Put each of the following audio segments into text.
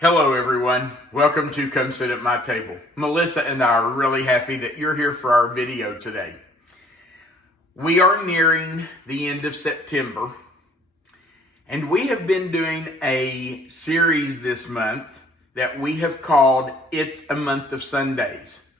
Hello everyone, welcome to Come Sit at My Table. Melissa and I are really happy that you're here for our video today. We are nearing the end of September, and we have been doing a series this month that we have called It's a Month of Sundays.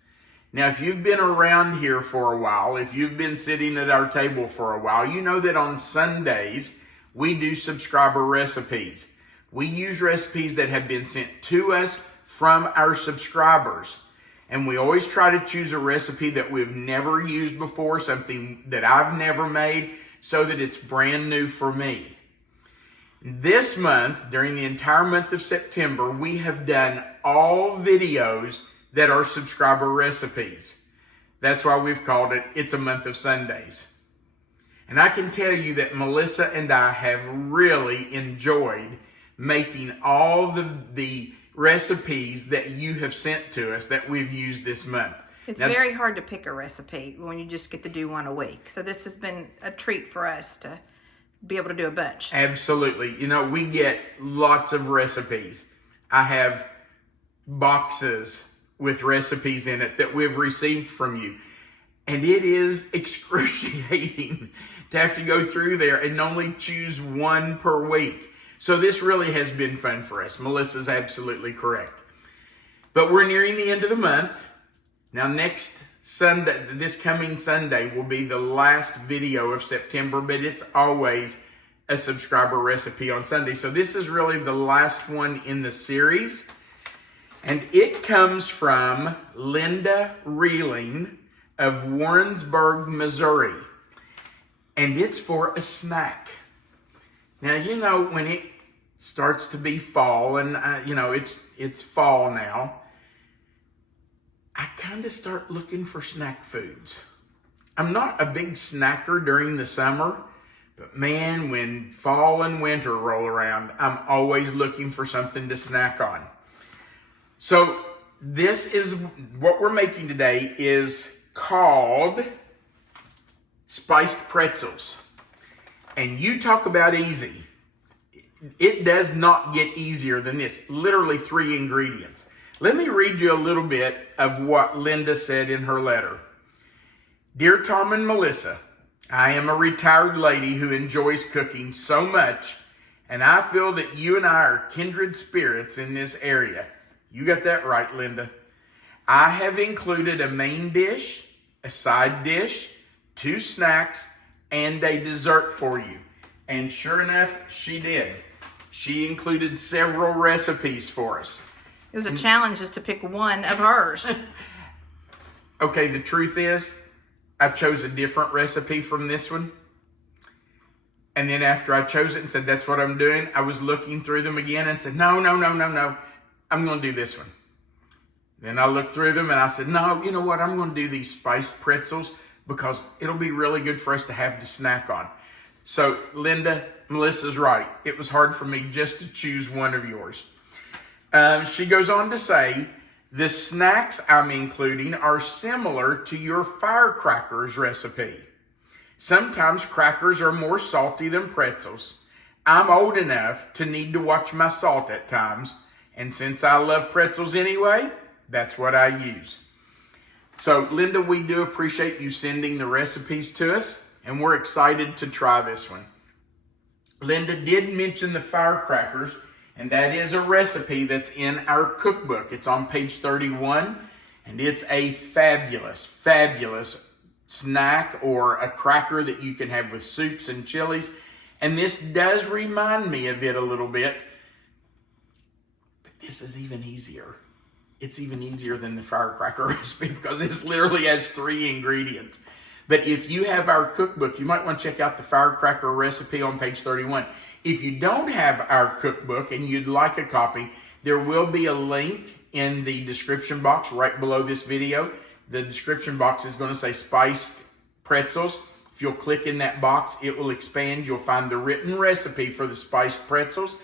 Now, if you've been around here for a while, if you've been sitting at our table for a while, you know that on Sundays we do subscriber recipes. We use recipes that have been sent to us from our subscribers. And we always try to choose a recipe that we've never used before, something that I've never made, so that it's brand new for me. This month, during the entire month of September, we have done all videos that are subscriber recipes. That's why we've called it It's a Month of Sundays. And I can tell you that Melissa and I have really enjoyed making all the recipes that you have sent to us that we've used this month. It's very hard to pick a recipe when you just get to do one a week. So this has been a treat for us to be able to do a bunch. Absolutely. You know, we get lots of recipes. I have boxes with recipes in it that we've received from you. And it is excruciating to have to go through there and only choose one per week. So this really has been fun for us. Melissa's absolutely correct. But we're nearing the end of the month. Now next Sunday, this coming Sunday, will be the last video of September, but it's always a subscriber recipe on Sunday. So this is really the last one in the series. And it comes from Linda Reeling of Warrensburg, Missouri. And it's for a snack. Now, you know, when it starts to be fall, and it's fall now, I kind of start looking for snack foods. I'm not a big snacker during the summer, but man, when fall and winter roll around, I'm always looking for something to snack on. So this is what we're making today is called spiced pretzels. And you talk about easy. It does not get easier than this. Literally 3 ingredients. Let me read you a little bit of what Linda said in her letter. Dear Tom and Melissa, I am a retired lady who enjoys cooking so much, and I feel that you and I are kindred spirits in this area. You got that right, Linda. I have included a main dish, a side dish, 2 snacks, and a dessert for you. And sure enough, she did. She included several recipes for us. It was a challenge just to pick one of hers. Okay, the truth is, I chose a different recipe from this one. And then after I chose it and said, that's what I'm doing, I was looking through them again and said, no. I'm going to do this one. Then I looked through them and I said, no, you know what? I'm going to do these spiced pretzels because it'll be really good for us to have to snack on. So, Linda, Melissa's right. It was hard for me just to choose one of yours. She goes on to say, the snacks I'm including are similar to your firecrackers recipe. Sometimes crackers are more salty than pretzels. I'm old enough to need to watch my salt at times, and since I love pretzels anyway, that's what I use. So, Linda, we do appreciate you sending the recipes to us, and we're excited to try this one. Linda did mention the firecrackers, and that is a recipe that's in our cookbook. It's on page 31, and it's a fabulous, fabulous snack or a cracker that you can have with soups and chilies. And this does remind me of it a little bit, but this is even easier. It's even easier than the firecracker recipe because this literally has 3 ingredients. But if you have our cookbook, you might want to check out the firecracker recipe on page 31. If you don't have our cookbook and you'd like a copy, there will be a link in the description box right below this video. The description box is going to say spiced pretzels. If you'll click in that box, it will expand. You'll find the written recipe for the spiced pretzels.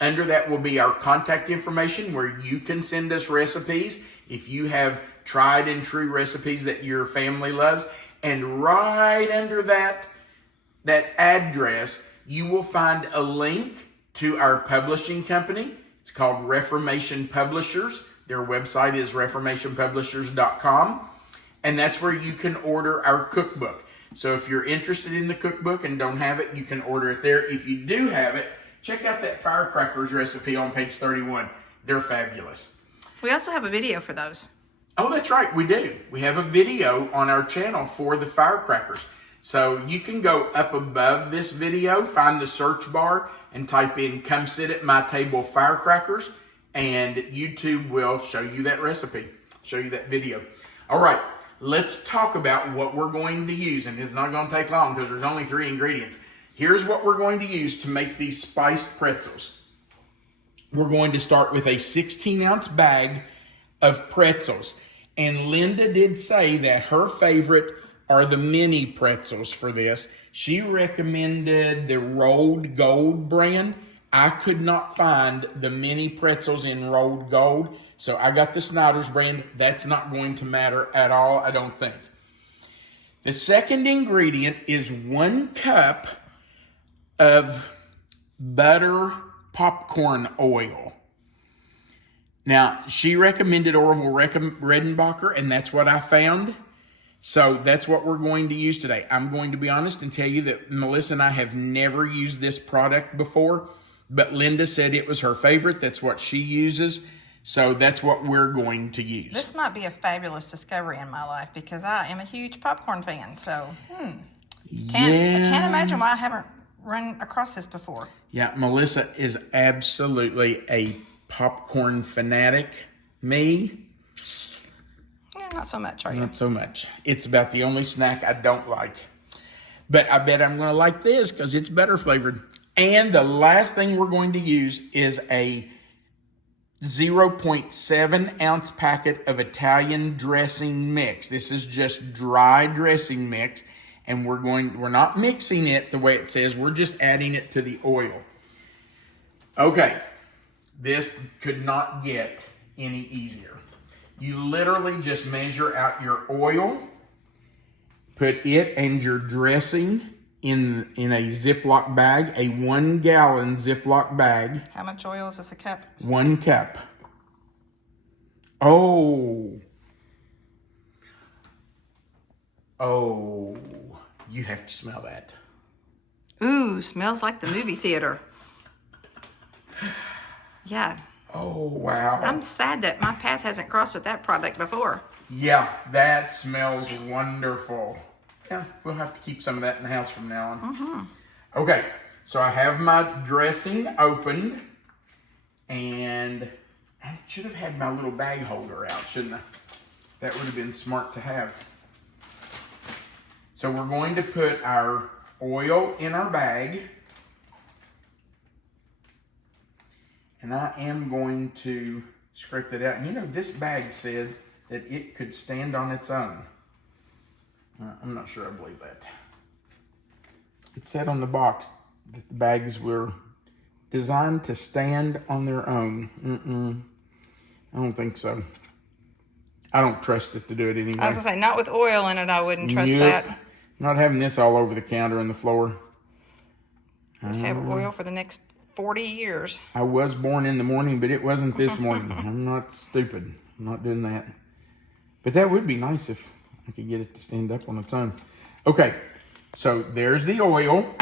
Under that will be our contact information where you can send us recipes if you have tried and true recipes that your family loves. And right under that address, you will find a link to our publishing company It's called Reformation Publishers. Their website is reformationpublishers.com. And that's where you can order our cookbook. So if you're interested in the cookbook and don't have it, you can order it there. If you do have it, check out that firecrackers recipe on page 31. They're fabulous. We also have a video for those. Oh, that's right, we do. We have a video on our channel for the firecrackers. So you can go up above this video, find the search bar, and type in "Come Sit at My Table Firecrackers," and YouTube will show you that recipe, show you that video. All right, let's talk about what we're going to use, and it's not going to take long because there's only 3 ingredients. Here's what we're going to use to make these spiced pretzels. We're going to start with a 16-ounce bag of pretzels. And Linda did say that her favorite are the mini pretzels for this. She recommended the Rolled Gold brand. I could not find the mini pretzels in Rolled Gold, so I got the Snyder's brand. That's not going to matter at all, I don't think. The second ingredient is 1 cup of butter popcorn oil. Now, she recommended Orville Redenbacher, and that's what I found. So that's what we're going to use today. I'm going to be honest and tell you that Melissa and I have never used this product before, but Linda said it was her favorite. That's what she uses. So that's what we're going to use. This might be a fabulous discovery in my life because I am a huge popcorn fan. So, I can't imagine why I haven't run across this before. Yeah, Melissa is absolutely a popcorn fanatic. Me? Yeah, not so much, are you? Not so much. It's about the only snack I don't like. But I bet I'm going to like this because it's better flavored. And the last thing we're going to use is a 0.7 ounce packet of Italian dressing mix. This is just dry dressing mix. And we're not mixing it the way it says. We're just adding it to the oil. Okay. This could not get any easier. You literally just measure out your oil, put it and your dressing in a Ziploc bag, a 1 gallon Ziploc bag. How much oil is this, a cup? 1 cup. Oh, you have to smell that. Ooh, smells like the movie theater. Yeah. Oh, wow. I'm sad that my path hasn't crossed with that product before. Yeah, that smells wonderful. Yeah, we'll have to keep some of that in the house from now on. Mm-hmm. Okay, so I have my dressing opened, and I should have had my little bag holder out, shouldn't I? That would have been smart to have. So we're going to put our oil in our bag. And I am going to scrape that out. And you know, this bag said that it could stand on its own. I'm not sure I believe that. It said on the box that the bags were designed to stand on their own. I don't think so. I don't trust it to do it anyway. I was going to say, not with oil in it, I wouldn't trust that. Not having this all over the counter and the floor. I'd have oil for the next 40 years. I was born in the morning, but it wasn't this morning. I'm not stupid. I'm not doing that. But that would be nice if I could get it to stand up on its own. Okay, so there's the oil.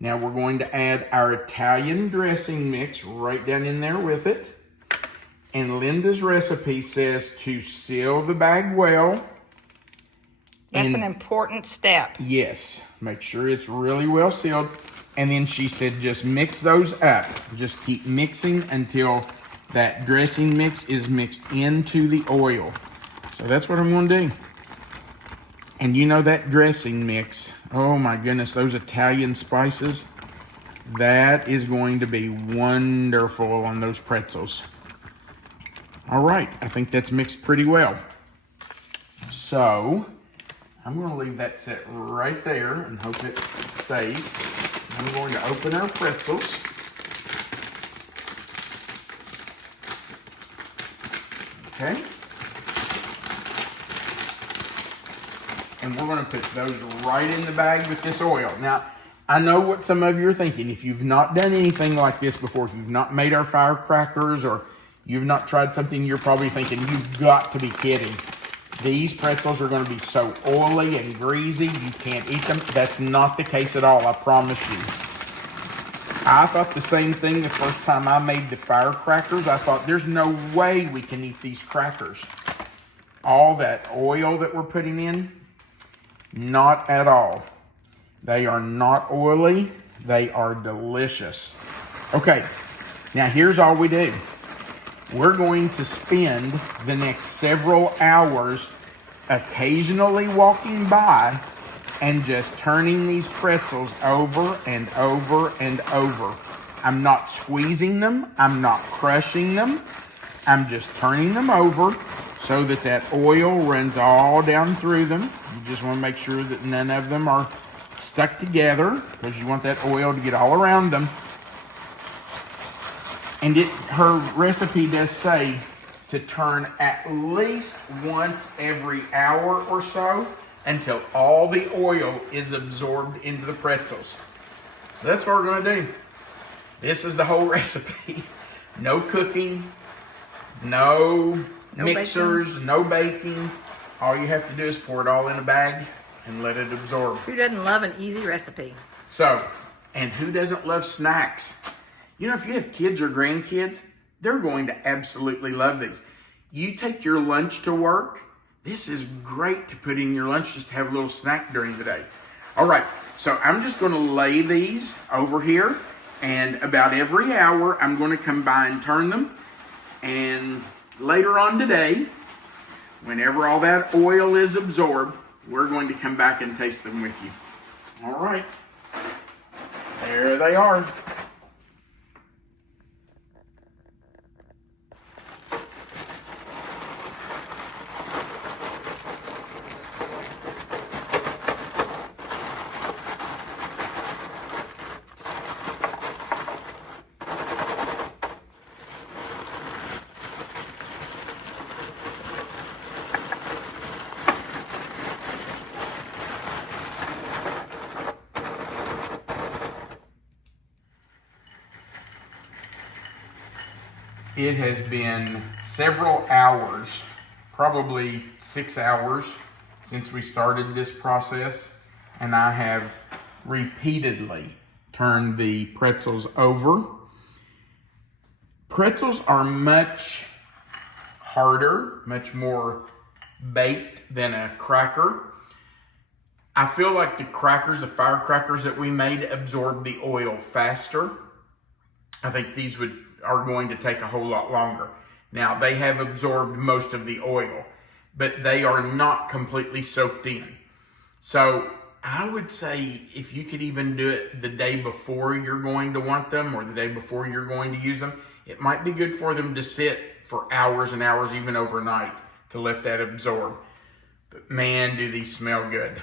Now we're going to add our Italian dressing mix right down in there with it. And Linda's recipe says to seal the bag well. That's an important step. Yes, make sure it's really well sealed. And then she said just mix those up. Just keep mixing until that dressing mix is mixed into the oil. So that's what I'm going to do. And you know that dressing mix, oh my goodness, those Italian spices, that is going to be wonderful on those pretzels. All right, I think that's mixed pretty well. So I'm going to leave that set right there and hope it stays. I'm going to open our pretzels. Okay. And we're going to put those right in the bag with this oil. Now, I know what some of you are thinking. If you've not done anything like this before, if you've not made our firecrackers or you've not tried something, you're probably thinking, you've got to be kidding. These pretzels are going to be so oily and greasy, you can't eat them. That's not the case at all, I promise you. I thought the same thing the first time I made the firecrackers. I thought, there's no way we can eat these crackers. All that oil that we're putting in, not at all. They are not oily. They are delicious. Okay, now here's all we do. We're going to spend the next several hours occasionally walking by and just turning these pretzels over and over and over. I'm not squeezing them. I'm not crushing them. I'm just turning them over so that that oil runs all down through them. You just want to make sure that none of them are stuck together because you want that oil to get all around them. And her recipe does say to turn at least once every hour or so until all the oil is absorbed into the pretzels. So that's what we're going to do. This is the whole recipe. No cooking, no mixers, baking. No baking. All you have to do is pour it all in a bag and let it absorb. Who doesn't love an easy recipe? So, and who doesn't love snacks? You know, if you have kids or grandkids, they're going to absolutely love these. You take your lunch to work. This is great to put in your lunch just to have a little snack during the day. All right, so I'm just going to lay these over here, and about every hour, I'm going to come by and turn them. And later on today, whenever all that oil is absorbed, we're going to come back and taste them with you. All right. There they are. It has been several hours, probably 6 hours, since we started this process, and I have repeatedly turned the pretzels over. Pretzels are much harder, much more baked than a cracker. I feel like the crackers, the firecrackers that we made, absorb the oil faster. I think these are going to take a whole lot longer. Now, they have absorbed most of the oil, but they are not completely soaked in. So I would say if you could even do it the day before you're going to want them or the day before you're going to use them, it might be good for them to sit for hours and hours, even overnight, to let that absorb. But man, do these smell good.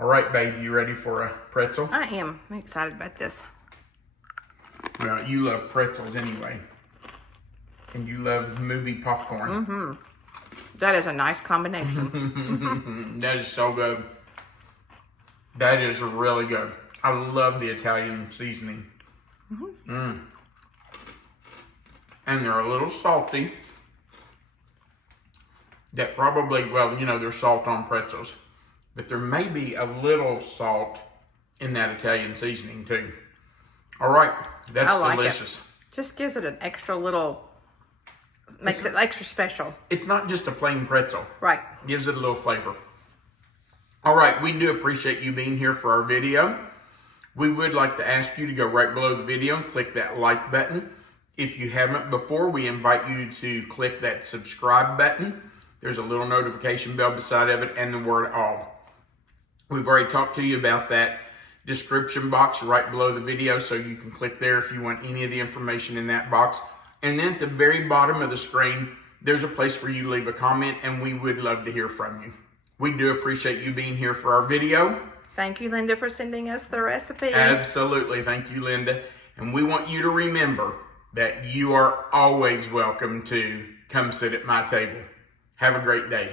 All right, babe, you ready for a pretzel? I am. I'm excited about this. Well, you love pretzels anyway. And you love movie popcorn. Mm-hmm. That is a nice combination. That is so good. That is really good. I love the Italian seasoning. Mm-hmm. And they're a little salty. That probably, well, you know, there's salt on pretzels. But there may be a little salt in that Italian seasoning too. All right, that's delicious. It. Just gives it an extra little, makes it extra special. It's not just a plain pretzel. Right. Gives it a little flavor. All right, we do appreciate you being here for our video. We would like to ask you to go right below the video and click that like button. If you haven't before, we invite you to click that subscribe button. There's a little notification bell beside of it and the word all. We've already talked to you about that description box right below the video, so you can click there if you want any of the information in that box. And then at the very bottom of the screen, there's a place for you to leave a comment, and we would love to hear from you. We do appreciate you being here for our video. Thank you, Linda, for sending us the recipe. Absolutely. Thank you, Linda. And we want you to remember that you are always welcome to come sit at my table. Have a great day.